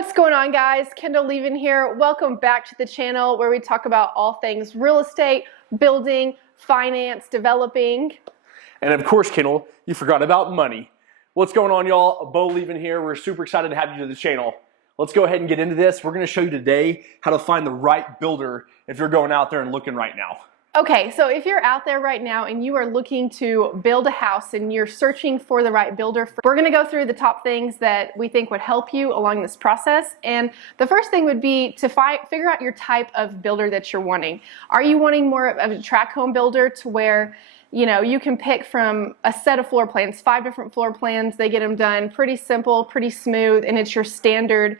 What's going on, guys? Kendall Leven here. Welcome back to the channel where we talk about all things real estate, building, finance, developing. And of course, Kendall, you forgot about money. What's going on, y'all? Bo Leven here. We're super excited to have you to the channel. Let's go ahead and get into this. We're going to show you today how to find the right builder if you're going out there and looking right now. Okay, so if you're out there right now and you are looking to build a house and you're searching for the right builder, we're going to go through the top things that we think would help you along this process. And the first thing would be to figure out your type of builder that you're wanting. Are you wanting more of a tract home builder to where you can pick from a set of floor plans, 5 different floor plans, they get them done pretty simple, pretty smooth, and it's your standard,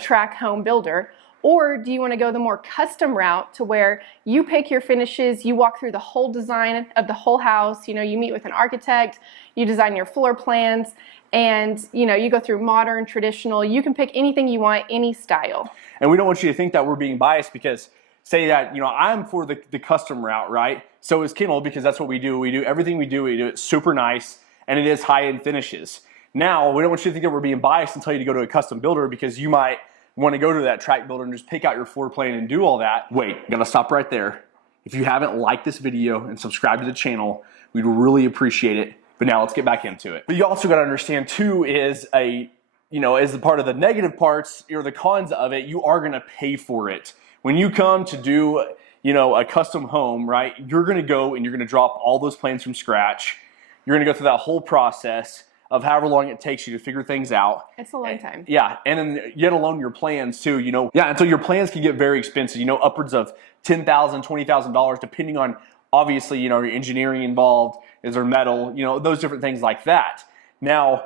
tract home builder? Or do you want to go the more custom route to where you pick your finishes, you walk through the whole design of the whole house, you meet with an architect, you design your floor plans, and you go through modern, traditional, you can pick anything you want, any style. And we don't want you to think that we're being biased because say that, I'm for the custom route, right? So is Kendall, because that's what we do. We do everything we do it super nice, and it is high-end finishes. Now, we don't want you to think that we're being biased and tell you to go to a custom builder because you might want to go to that tract builder and just pick out your floor plan and do all that. Wait, gotta stop right there. If you haven't liked this video and subscribed to the channel, we'd really appreciate it. But now let's get back into it. But you also gotta understand too is as the part of the negative parts or the cons of it, you are gonna pay for it. When you come to do, a custom home, right? You're gonna go and you're gonna drop all those plans from scratch. You're gonna go through that whole process of however long it takes you to figure things out. It's a long time. Yeah, and then yet alone your plans too, until your plans can get very expensive, upwards of $10,000, $20,000, depending on, obviously, your engineering involved, is there metal, those different things like that. Now,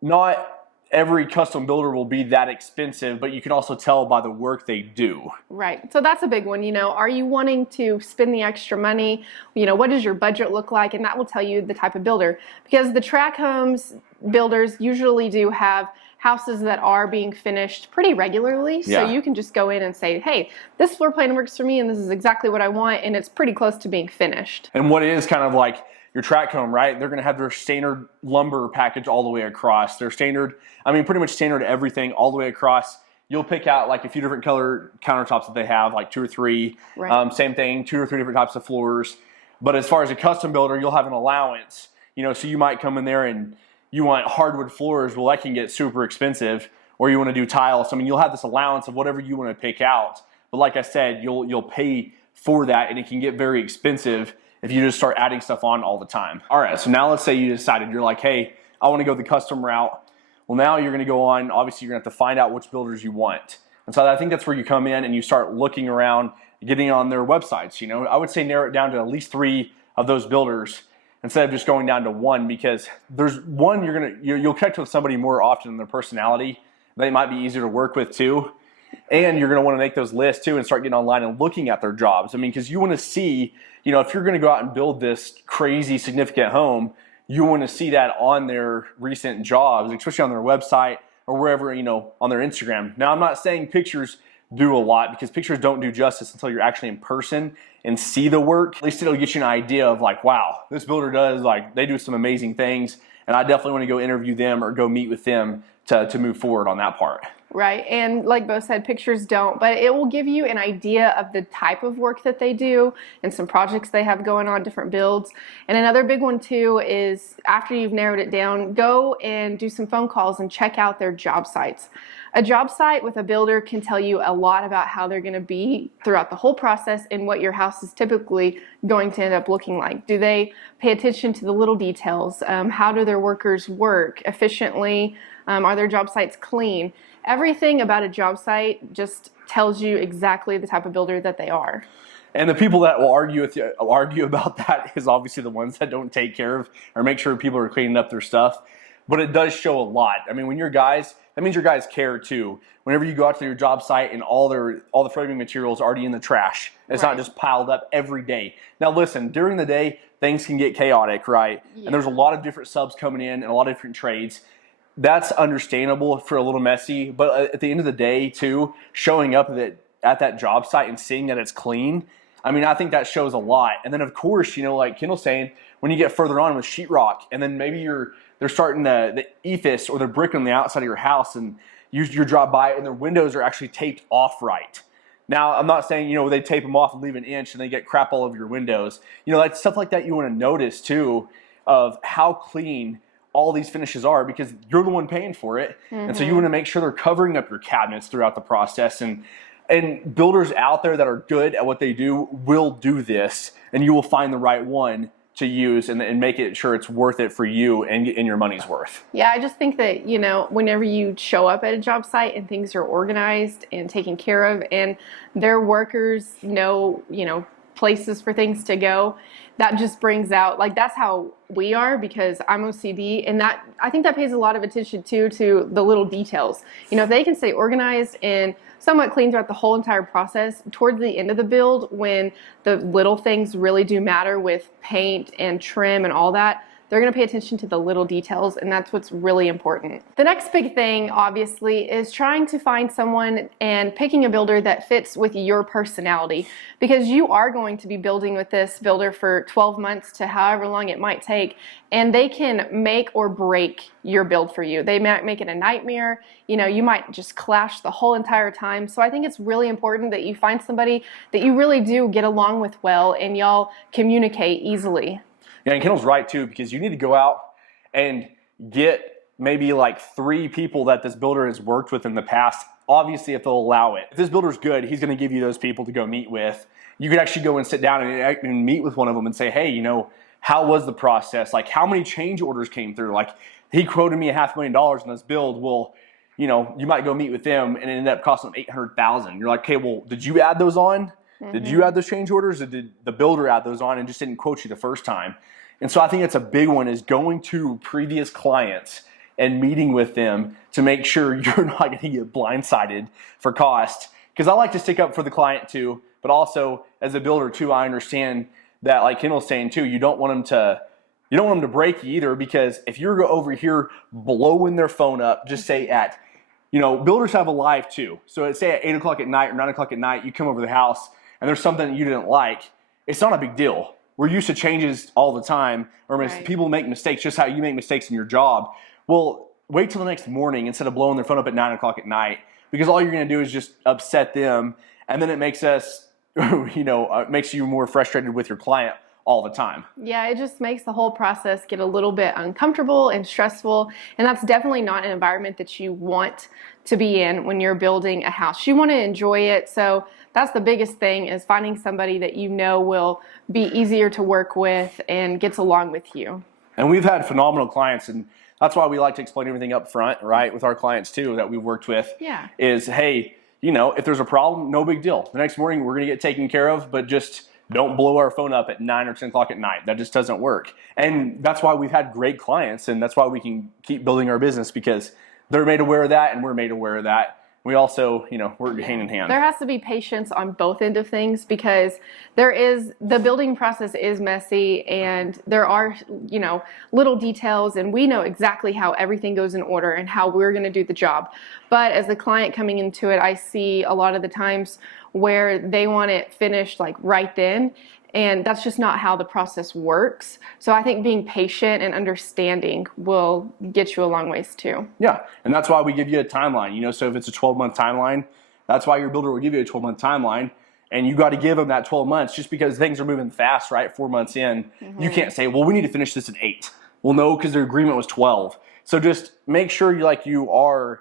not every custom builder will be that expensive, but you can also tell by the work they do. Right, so that's a big one, are you wanting to spend the extra money? What does your budget look like? And that will tell you the type of builder. Because the tract homes builders usually do have houses that are being finished pretty regularly, so you can just go in and say, hey, this floor plan works for me and this is exactly what I want, and it's pretty close to being finished. And what is kind of like your tract home, right? They're gonna have their standard lumber package all the way across. Their standard, pretty much standard everything all the way across. You'll pick out like a few different color countertops that they have, like 2 or 3. Right. Same thing, 2 or 3 different types of floors. But as far as a custom builder, you'll have an allowance. So you might come in there and you want hardwood floors. Well, that can get super expensive. Or you want to do tiles. You'll have this allowance of whatever you want to pick out. But like I said, you'll pay for that, and it can get very expensive if you just start adding stuff on all the time. All right, so now let's say you decided, you're like, hey, I want to go the custom route. Well, now you're going to go on, obviously you're going to have to find out which builders you want. And so I think that's where you come in and you start looking around, getting on their websites. I would say narrow it down to at least 3 of those builders instead of just going down to 1, because there's one you'll connect with somebody more often in their personality. They might be easier to work with too. And you're going to want to make those lists too and start getting online and looking at their jobs. because you want to see, if you're going to go out and build this crazy significant home, you want to see that on their recent jobs, especially on their website or wherever, on their Instagram. Now, I'm not saying pictures do a lot, because pictures don't do justice until you're actually in person and see the work. At least it'll get you an idea of like, wow, this builder they do some amazing things, and I definitely want to go interview them or go meet with them to move forward on that part. Right, and like Bo said, pictures don't, but it will give you an idea of the type of work that they do and some projects they have going on, different builds. And another big one too is, after you've narrowed it down, go and do some phone calls and check out their job sites. A job site with a builder can tell you a lot about how they're going to be throughout the whole process and what your house is typically going to end up looking like. Do they pay attention to the little details? How do their workers work efficiently? Are their job sites clean? Everything about a job site just tells you exactly the type of builder that they are. And the people that will argue about that is obviously the ones that don't take care of or make sure people are cleaning up their stuff. But it does show a lot. When you're guys, that means your guys care too. Whenever you go out to your job site and all the framing materials already in the trash, it's not just piled up every day. Now listen, during the day, things can get chaotic, right? Yeah. And there's a lot of different subs coming in and a lot of different trades. That's understandable for a little messy, but at the end of the day too, showing up at that job site and seeing that it's clean, I think that shows a lot. And then of course, like Kendall's saying, when you get further on with sheetrock, and then maybe they're starting the ephes or the brick on the outside of your house, and you drive by and their windows are actually taped off right. Now, I'm not saying, they tape them off and leave an inch and they get crap all over your windows. Like stuff like that you want to notice too, of how clean all these finishes are, because you're the one paying for it. And so you want to make sure they're covering up your cabinets throughout the process. And builders out there that are good at what they do will do this, and you will find the right one to use and make it sure it's worth it for you and your money's worth. Yeah, I just think that, whenever you show up at a job site and things are organized and taken care of and their workers know, places for things to go, that just brings out, like, that's how we are, because I'm OCD, and that, I think that pays a lot of attention too to the little details. If they can stay organized and somewhat clean throughout the whole entire process, towards the end of the build, when the little things really do matter with paint and trim and all that, they're going to pay attention to the little details, and that's what's really important. The next big thing, obviously, is trying to find someone and picking a builder that fits with your personality, because you are going to be building with this builder for 12 months to however long it might take, and they can make or break your build for you. They might make it a nightmare. You might just clash the whole entire time. So I think it's really important that you find somebody that you really do get along with well and y'all communicate easily. Yeah, and Kendall's right too, because you need to go out and get maybe like 3 people that this builder has worked with in the past, obviously if they'll allow it. If this builder's good, he's going to give you those people to go meet with. You could actually go and sit down and meet with one of them and say, hey, how was the process? Like, how many change orders came through? Like, he quoted me $500,000 in this build. Well, you might go meet with them and it ended up costing them $800,000. You're like, okay, well, did you add those on? Did you add those change orders, or did the builder add those on and just didn't quote you the first time? And so I think it's a big one, is going to previous clients and meeting with them to make sure you're not going to get blindsided for cost. Because I like to stick up for the client too, but also as a builder too, I understand that, like Kendall's saying too, you don't want them to break you either, because if you're over here blowing their phone up, just say at, builders have a life too. So say at 8 o'clock at night or 9 o'clock at night, you come over the house and there's something that you didn't like, it's not a big deal. We're used to changes all the time, or Right. People make mistakes just how you make mistakes in your job. Well, wait till the next morning instead of blowing their phone up at 9 o'clock at night, because all you're going to do is just upset them, and then it makes us, makes you more frustrated with your client all the time. Yeah, it just makes the whole process get a little bit uncomfortable and stressful, and that's definitely not an environment that you want to be in when you're building a house. You want to enjoy it, so that's the biggest thing, is finding somebody that will be easier to work with and gets along with you. And we've had phenomenal clients, and that's why we like to explain everything up front, right, with our clients too that we've worked with. Yeah. Is, hey, if there's a problem, no big deal. The next morning we're going to get taken care of, but just don't blow our phone up at 9 or 10 o'clock at night. That just doesn't work. And that's why we've had great clients, and that's why we can keep building our business, because they're made aware of that and we're made aware of that. We also, work hand in hand. There has to be patience on both ends of things, because the building process is messy, and there are, little details, and we know exactly how everything goes in order and how we're going to do the job. But as a client coming into it, I see a lot of the times where they want it finished like right then, and that's just not how the process works. So I think being patient and understanding will get you a long ways too. Yeah, and that's why we give you a timeline. So if it's a 12-month timeline, that's why your builder will give you a 12-month timeline, and you got to give them that 12 months, just because things are moving fast, right? 4 months in, you can't say, well, we need to finish this in 8. Well, no, because their agreement was 12. So just make sure you are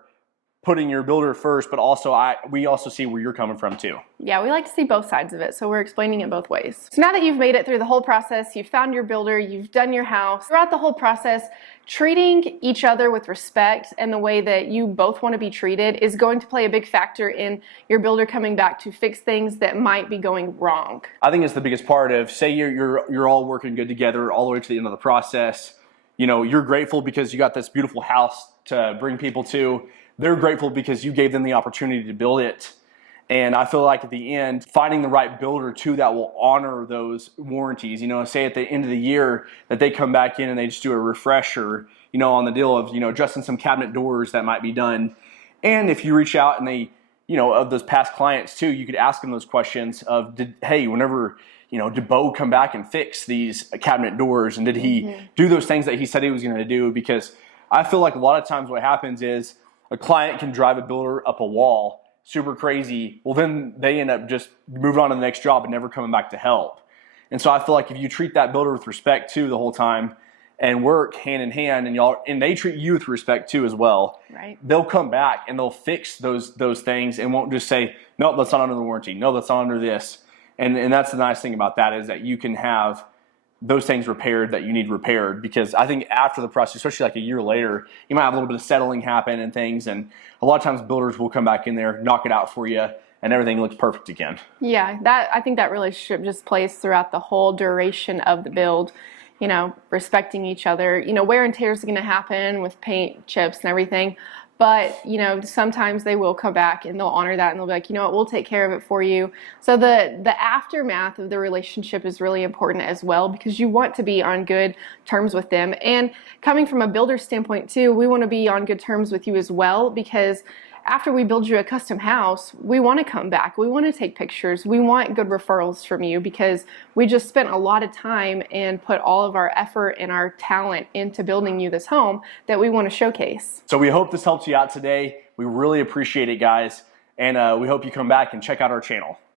putting your builder first, but also we also see where you're coming from too. Yeah, we like to see both sides of it, so we're explaining it both ways. So now that you've made it through the whole process, you've found your builder, you've done your house, throughout the whole process, treating each other with respect and the way that you both want to be treated is going to play a big factor in your builder coming back to fix things that might be going wrong. I think it's the biggest part of, say you're all working good together all the way to the end of the process. You're grateful because you got this beautiful house to bring people to. They're grateful because you gave them the opportunity to build it. And I feel like at the end, finding the right builder too that will honor those warranties. Say at the end of the year that they come back in and they just do a refresher, on the deal of, adjusting some cabinet doors that might be done. And if you reach out and they, of those past clients too, you could ask them those questions of, did Bo come back and fix these cabinet doors? And did he do those things that he said he was going to do? Because I feel like a lot of times what happens is, a client can drive a builder up a wall, super crazy. Well, then they end up just moving on to the next job and never coming back to help. And so I feel like if you treat that builder with respect too the whole time and work hand in hand, and they treat you with respect too as well, right, they'll come back and they'll fix those things and won't just say, no, that's not under the warranty. No, that's not under this. And that's the nice thing about that, is that you can have those things repaired that you need repaired, because I think after the process, especially like a year later, you might have a little bit of settling happen and things, and a lot of times builders will come back in there, knock it out for you, and everything looks perfect again. Yeah, I think that relationship just plays throughout the whole duration of the build. You know, respecting each other. You know, wear and tear is going to happen with paint chips and everything, but you know, sometimes they will come back and they'll honor that, and they'll be like, you know what, we'll take care of it for you. So the aftermath of the relationship is really important as well, because you want to be on good terms with them. And coming from a builder standpoint too, we want to be on good terms with you as well, because after we build you a custom house, we want to come back. We want to take pictures. We want good referrals from you, because we just spent a lot of time and put all of our effort and our talent into building you this home that we want to showcase. So we hope this helps you out today. We really appreciate it, guys. And we hope you come back and check out our channel.